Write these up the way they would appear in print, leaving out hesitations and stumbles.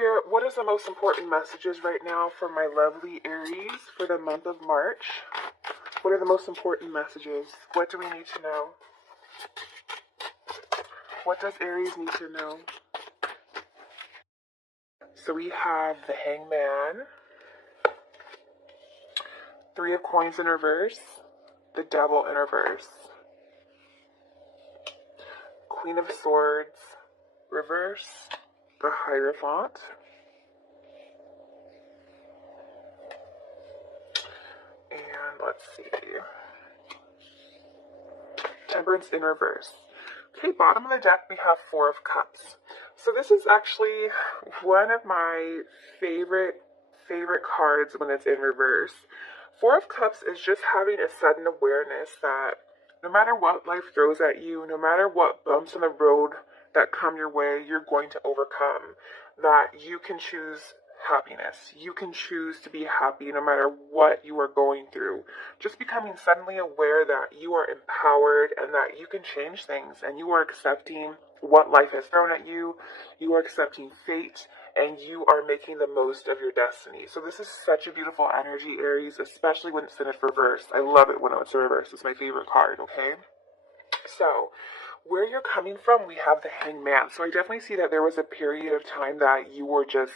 Spirit, what is the most important messages right now for my lovely Aries for the month of March? What are the most important messages? What do we need to know? What does Aries need to know? So we have the Hangman, Three of Coins in reverse, the Devil in reverse, Queen of Swords, reverse, the Hierophant, and let's see, Temperance in reverse. Okay, bottom of the deck we have Four of Cups. So this is actually one of my favorite cards when it's in reverse. Four of Cups is just having a sudden awareness that no matter what life throws at you, no matter what bumps in the road that come your way, you're going to overcome. That you can choose happiness. You can choose to be happy no matter what you are going through. Just becoming suddenly aware that you are empowered and that you can change things and you are accepting what life has thrown at you. You are accepting fate and you are making the most of your destiny. So this is such a beautiful energy, Aries, especially when it's in its reverse. I love it when it's in reverse. It's my favorite card, okay? So, where you're coming from, we have the Hangman. So I definitely see that there was a period of time that you were just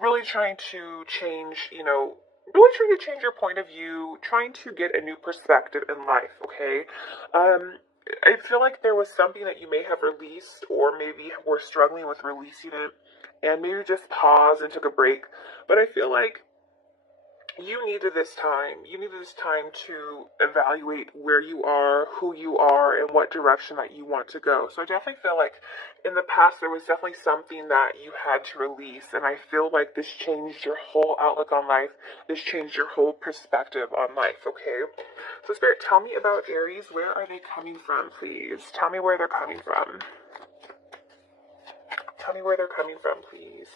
really trying to change, really trying to change your point of view, trying to get a new perspective in life, okay? I feel like there was something that you may have released or maybe were struggling with releasing it and maybe just paused and took a break. But I feel like you needed this time. You needed this time to evaluate where you are, who you are, and what direction that you want to go. So I definitely feel like in the past there was definitely something that you had to release, and I feel like this changed your whole outlook on life. This changed your whole perspective on life, okay? So Spirit, tell me about Aries. Where are they coming from, please? Tell me where they're coming from. Tell me where they're coming from, please.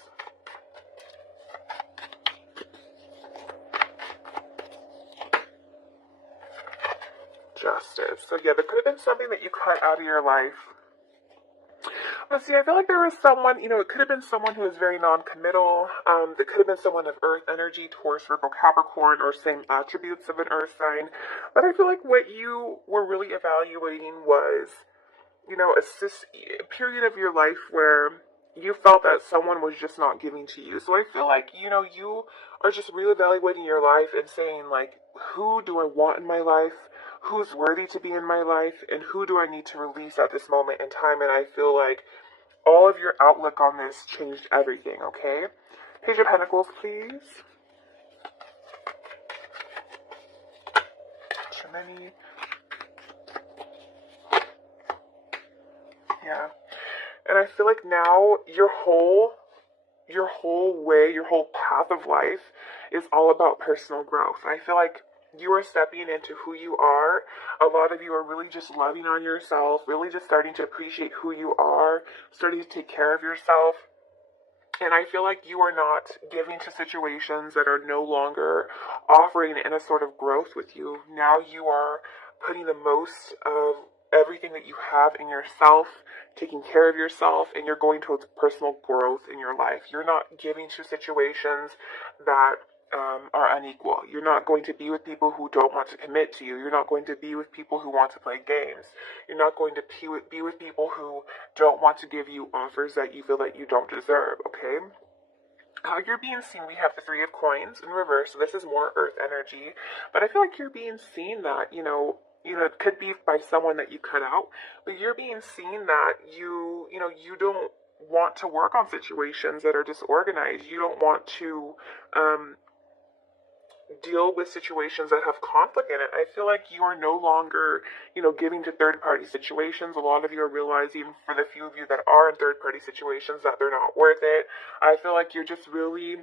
Justice. So yeah, there could have been something that you cut out of your life. Let's see, I feel like there was someone, it could have been someone who was very non-committal. It could have been someone of Earth energy, Taurus, Virgo, Capricorn, or same attributes of an Earth sign. But I feel like what you were really evaluating was, a period of your life where you felt that someone was just not giving to you. So I feel like, you are just reevaluating your life and saying, like, who do I want in my life? Who's worthy to be in my life? And who do I need to release at this moment in time? And I feel like all of your outlook on this changed everything, okay? Page of Pentacles, please. Too many. Yeah. And I feel like now your whole way, your whole path of life is all about personal growth. I feel like you are stepping into who you are. A lot of you are really just loving on yourself, really just starting to appreciate who you are, starting to take care of yourself. And I feel like you are not giving to situations that are no longer offering any sort of growth with you. Now you are putting the most of everything that you have in yourself, taking care of yourself, and you're going towards personal growth in your life. You're not giving to situations that are unequal. You're not going to be with people who don't want to commit to you. You're not going to be with people who want to play games. You're not going to be with people who don't want to give you offers that you feel that you don't deserve, okay? How you're being seen, we have the Three of Coins in reverse, so this is more Earth energy, but I feel like you're being seen that, it could be by someone that you cut out, but you're being seen that you don't want to work on situations that are disorganized. You don't want to, deal with situations that have conflict in it. I feel like you are no longer, giving to third-party situations. A lot of you are realizing, for the few of you that are in third-party situations, that they're not worth it. I feel like you're just really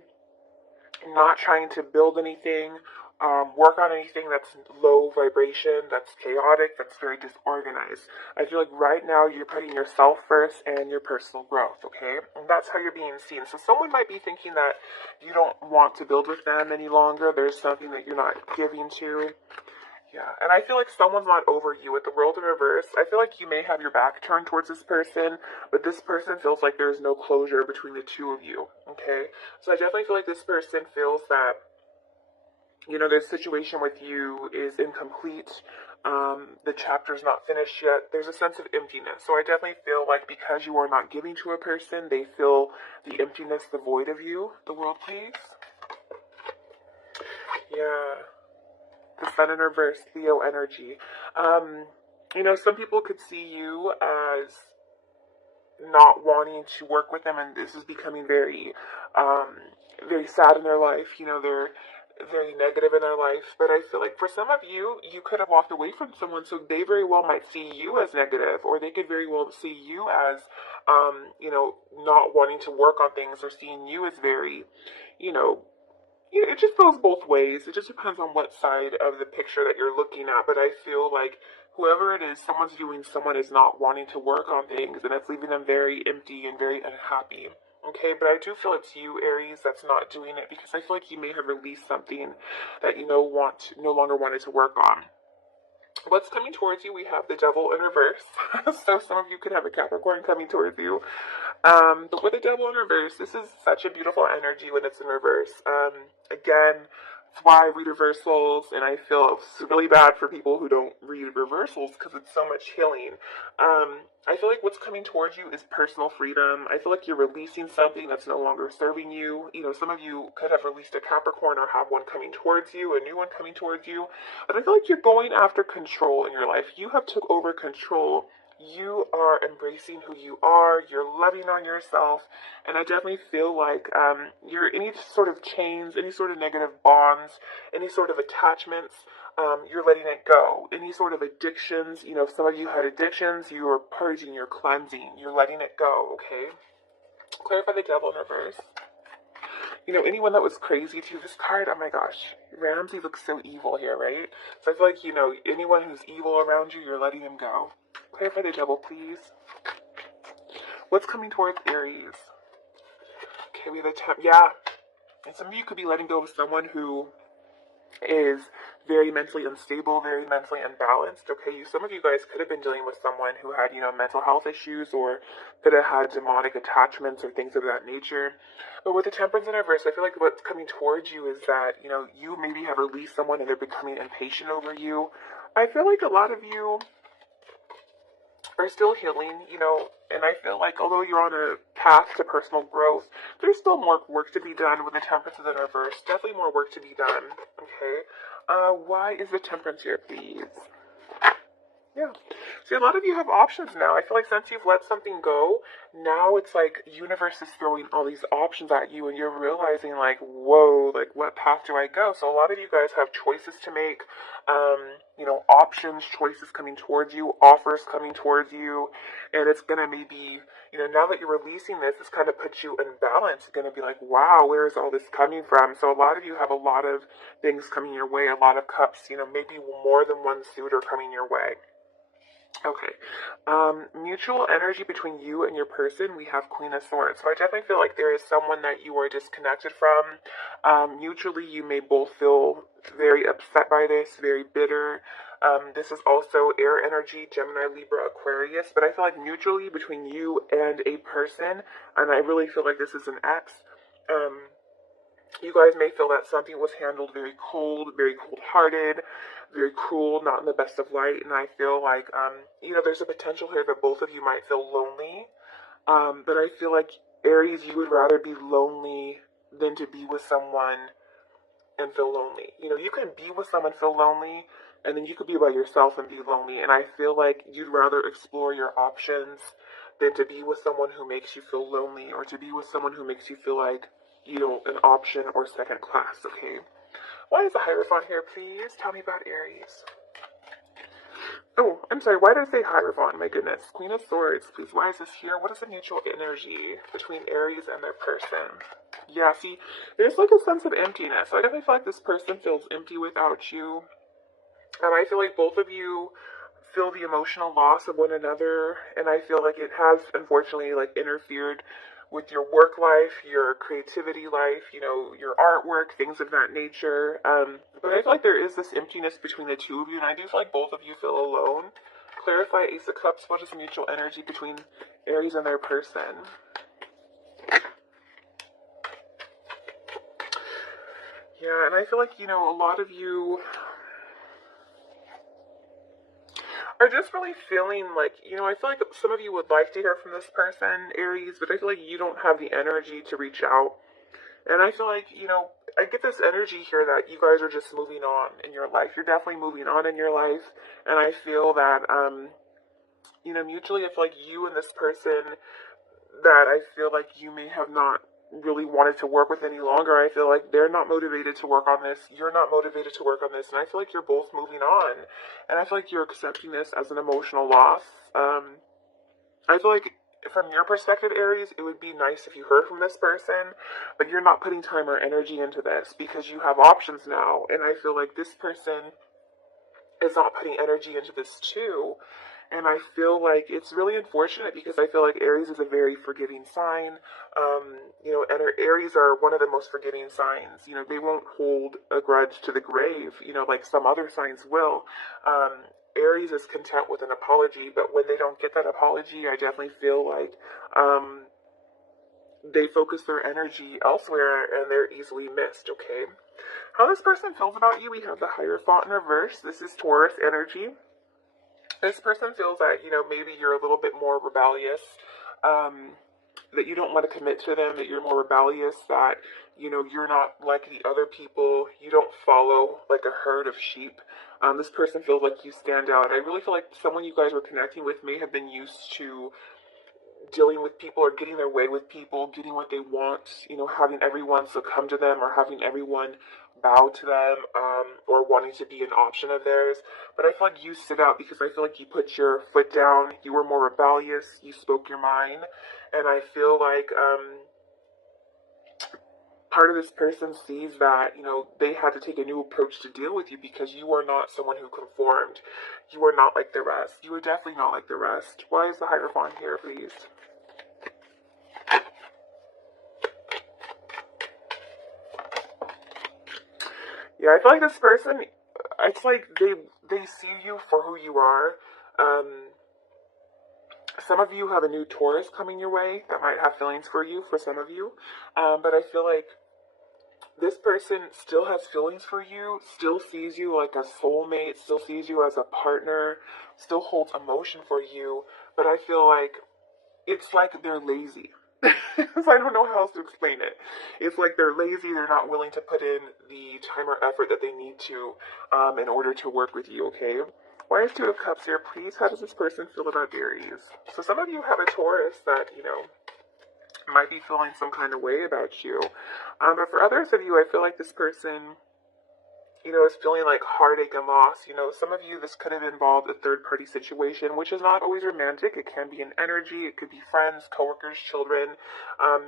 not trying to build anything, work on anything that's low vibration, that's chaotic, that's very disorganized. I feel like right now you're putting yourself first and your personal growth, okay? And that's how you're being seen. So someone might be thinking that you don't want to build with them any longer. There's something that you're not giving to. Yeah, and I feel like someone's not over you with the world in reverse. I feel like you may have your back turned towards this person, but this person feels like there's no closure between the two of you. Okay, so I definitely feel like this person feels that their situation with you is incomplete. The chapter's not finished yet. There's a sense of emptiness. So I definitely feel like because you are not giving to a person, they feel the emptiness, the void of you. The world, please. Yeah. The sun in reverse, Leo energy. Some people could see you as not wanting to work with them, and this is becoming very sad in their life. They're very negative in their life. But I feel like for some of you, you could have walked away from someone, so they very well might see you as negative, or they could very well see you as, not wanting to work on things, or seeing you as very, you know, it just goes both ways. It just depends on what side of the picture that you're looking at. But I feel like whoever it is, someone's viewing someone is not wanting to work on things, and it's leaving them very empty and very unhappy. Okay, but I do feel it's you, Aries, that's not doing it because I feel like you may have released something that no longer wanted to work on. What's coming towards you? We have the devil in reverse. So some of you could have a Capricorn coming towards you. But with the devil in reverse, this is such a beautiful energy when it's in reverse. Again, that's why I read reversals, and I feel it's really bad for people who don't read reversals because it's so much healing. I feel like what's coming towards you is personal freedom. I feel like you're releasing something that's no longer serving you. Some of you could have released a Capricorn or have one coming towards you, a new one coming towards you. But I feel like you're going after control in your life. You have took over control. You are embracing who you are. You're loving on yourself. And I definitely feel like you're any sort of chains, any sort of negative bonds, any sort of attachments, you're letting it go. Any sort of addictions, if some of you had addictions, you are purging, you're cleansing, you're letting it go, okay? Clarify the devil in reverse. Anyone that was crazy to this card, oh my gosh, Ramsey looks so evil here, right? So I feel like, anyone who's evil around you, you're letting him go. Clarify the devil, please. What's coming towards Aries? Okay, we have the yeah. And some of you could be letting go of someone who is very mentally unstable, very mentally unbalanced. Okay, some of you guys could have been dealing with someone who had, mental health issues, or could have had demonic attachments or things of that nature. But with the Temperance in reverse, I feel like what's coming towards you is that, you maybe have released someone and they're becoming impatient over you. I feel like a lot of you are still healing, and I feel like although you're on a path to personal growth, there's still more work to be done with the Temperance in reverse. Definitely more work to be done, okay? Why is the Temperance here, please? Yeah. See, a lot of you have options now. I feel like since you've let something go, now it's like universe is throwing all these options at you, and you're realizing like, whoa, like what path do I go? So a lot of you guys have choices to make. Options, choices coming towards you, offers coming towards you, and it's gonna maybe, now that you're releasing this, it's kind of puts you in balance. It's gonna be like, wow, where is all this coming from? So a lot of you have a lot of things coming your way, a lot of cups, maybe more than one suitor coming your way. Okay. Mutual energy between you and your person, we have Queen of Swords. So I definitely feel like there is someone that you are disconnected from. Mutually, you may both feel very upset by this, very bitter. This is also air energy, Gemini, Libra, Aquarius. But I feel like mutually between you and a person, and I really feel like this is an ex, you guys may feel that something was handled very cold-hearted, very cruel, not in the best of light. And I feel like, there's a potential here that both of you might feel lonely. But I feel like, Aries, you would rather be lonely than to be with someone and feel lonely. You can be with someone, feel lonely, and then you could be by yourself and be lonely. And I feel like you'd rather explore your options than to be with someone who makes you feel lonely, or to be with someone who makes you feel like, an option or second class, okay? Why is the Hierophant here, please? Tell me about Aries. Oh, I'm sorry, why did I say Hierophant? My goodness. Queen of Swords, please, why is this here? What is the mutual energy between Aries and their person? Yeah, see, there's like a sense of emptiness. I definitely feel like this person feels empty without you. And I feel like both of you feel the emotional loss of one another, and I feel like it has, unfortunately, like interfered with your work life, your creativity life, your artwork, things of that nature. But I feel like there is this emptiness between the two of you, and I do feel like both of you feel alone. Clarify Ace of Cups. What is the mutual energy between Aries and their person? Yeah, and I feel like, a lot of you are just really feeling like, I feel like some of you would like to hear from this person, Aries, but I feel like you don't have the energy to reach out. And I feel like, I get this energy here that you guys are just moving on in your life. You're definitely moving on in your life. And I feel that, mutually, I feel like you and this person that I feel like you may have not really wanted to work with any longer. I feel like they're not motivated to work on this. You're not motivated to work on this. And I feel like you're both moving on. And I feel like you're accepting this as an emotional loss. I feel like from your perspective, Aries, it would be nice if you heard from this person, but you're not putting time or energy into this because you have options now. And I feel like this person is not putting energy into this too. And I feel like it's really unfortunate because I feel like Aries is a very forgiving sign. And Aries are one of the most forgiving signs. They won't hold a grudge to the grave, like some other signs will. Aries is content with an apology, but when they don't get that apology, I definitely feel like they focus their energy elsewhere and they're easily missed, okay? How this person feels about you, we have the Hierophant in reverse. This is Taurus energy. This person feels that, maybe you're a little bit more rebellious, that you don't want to commit to them, that you're more rebellious, that, you're not like the other people, you don't follow like a herd of sheep. This person feels like you stand out. I really feel like someone you guys were connecting with may have been used to dealing with people or getting their way with people, getting what they want, having everyone succumb to them or having everyone bow to them, or wanting to be an option of theirs. But I feel like you stood out because I feel like you put your foot down, you were more rebellious, you spoke your mind, and I feel like part of this person sees that, they had to take a new approach to deal with you because you are not someone who conformed. You are not like the rest. You are definitely not like the rest. Why is the Hierophant here, please? Yeah, I feel like this person, it's like they see you for who you are. Some of you have a new Taurus coming your way that might have feelings for you, for some of you. But I feel like this person still has feelings for you, still sees you like a soulmate, still sees you as a partner, still holds emotion for you. But I feel like it's like they're lazy. So I don't know how else to explain it. It's like they're lazy, they're not willing to put in the time or effort that they need to in order to work with you, okay? Why is Two of Cups here, please? How does this person feel about Aries? So some of you have a Taurus that, might be feeling some kind of way about you. But for others of you, I feel like this person, is feeling like heartache and loss. Some of you, this could have involved a third-party situation, which is not always romantic. It can be an energy. It could be friends, coworkers, children,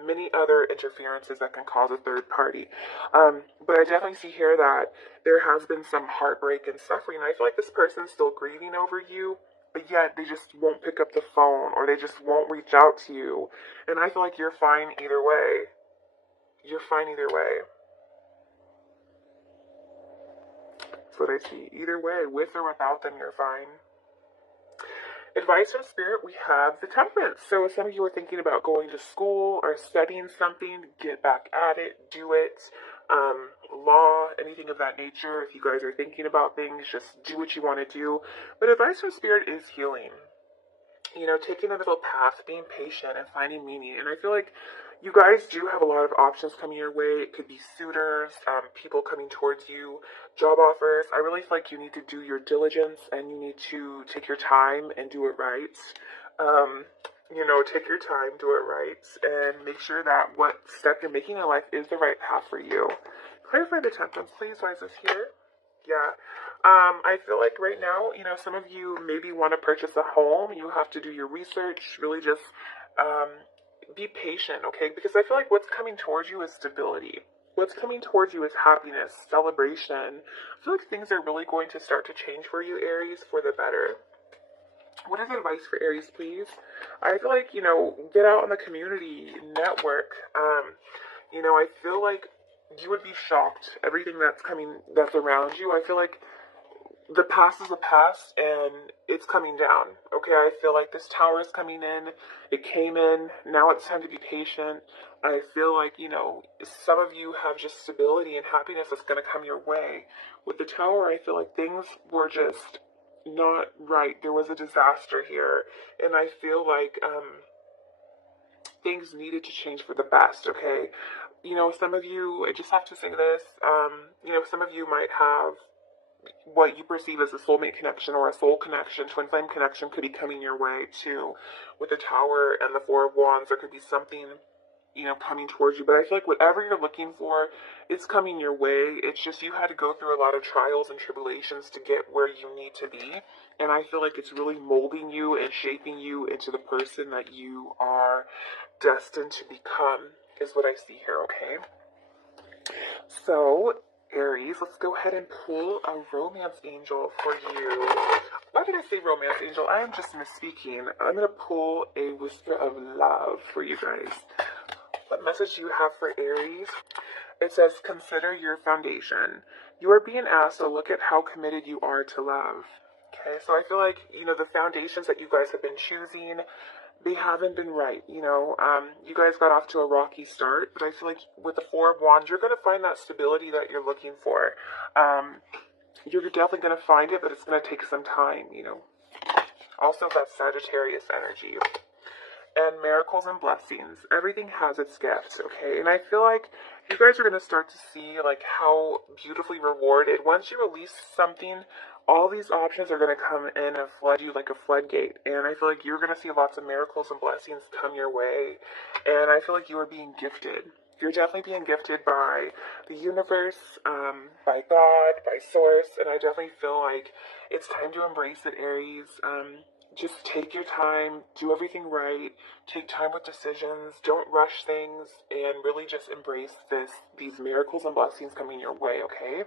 many other interferences that can cause a third party. But I definitely see here that there has been some heartbreak and suffering. I feel like this person's still grieving over you, but yet they just won't pick up the phone or they just won't reach out to you. And I feel like you're fine either way. You're fine either way. That's what I see. Either way, with or without them, you're fine. Advice from Spirit, we have the Temperance. So if some of you are thinking about going to school or studying something, get back at it, do it. Law, anything of that nature. If you guys are thinking about things, just do what you want to do. But advice from Spirit is healing. Taking a little path, being patient, and finding meaning. And I feel like you guys do have a lot of options coming your way. It could be suitors, people coming towards you, job offers. I really feel like you need to do your diligence and you need to take your time and do it right. Take your time, do it right, and make sure that what step you're making in life is the right path for you. Clarify the Temperance, please. Why is this here? Yeah. I feel like right now, some of you maybe want to purchase a home. You have to do your research, really just be patient, okay? Because I feel like what's coming towards you is stability. What's coming towards you is happiness, celebration. I feel like things are really going to start to change for you, Aries, for the better. What is advice for Aries, please? I feel like, get out in the community, network. I feel like you would be shocked. Everything that's around you. I feel like the past is the past and it's coming down. Okay, I feel like this tower is coming in. It came in. Now it's time to be patient. I feel like, some of you have just stability and happiness that's going to come your way. With the tower, I feel like things were just not right. There was a disaster here. And I feel like things needed to change for the best, okay? Some of you, I just have to say this, some of you might have what you perceive as a soulmate connection or a soul connection, twin flame connection could be coming your way too. With the tower and the four of wands, there could be something, coming towards you. But I feel like whatever you're looking for, it's coming your way. It's just you had to go through a lot of trials and tribulations to get where you need to be. And I feel like it's really molding you and shaping you into the person that you are destined to become, is what I see here, okay? So, Aries, let's go ahead and pull a romance angel for you. Why did I say romance angel? I am just misspeaking. I'm going to pull a whisper of love for you guys. What message do you have for Aries? It says, consider your foundation. You are being asked to look at how committed you are to love. Okay, so I feel like, the foundations that you guys have been choosing, they haven't been right. You guys got off to a rocky start, but I feel like with the Four of Wands, you're going to find that stability that you're looking for. You're definitely going to find it, but it's going to take some time, Also, that Sagittarius energy. And miracles and blessings. Everything has its gifts, okay? And I feel like you guys are going to start to see, like, how beautifully rewarded. Once you release something, all these options are going to come in and flood you like a floodgate. And I feel like you're going to see lots of miracles and blessings come your way. And I feel like you are being gifted. You're definitely being gifted by the universe, by God, by Source. And I definitely feel like it's time to embrace it, Aries. Just take your time, do everything right, take time with decisions, don't rush things, and really just embrace these miracles and blessings coming your way, okay?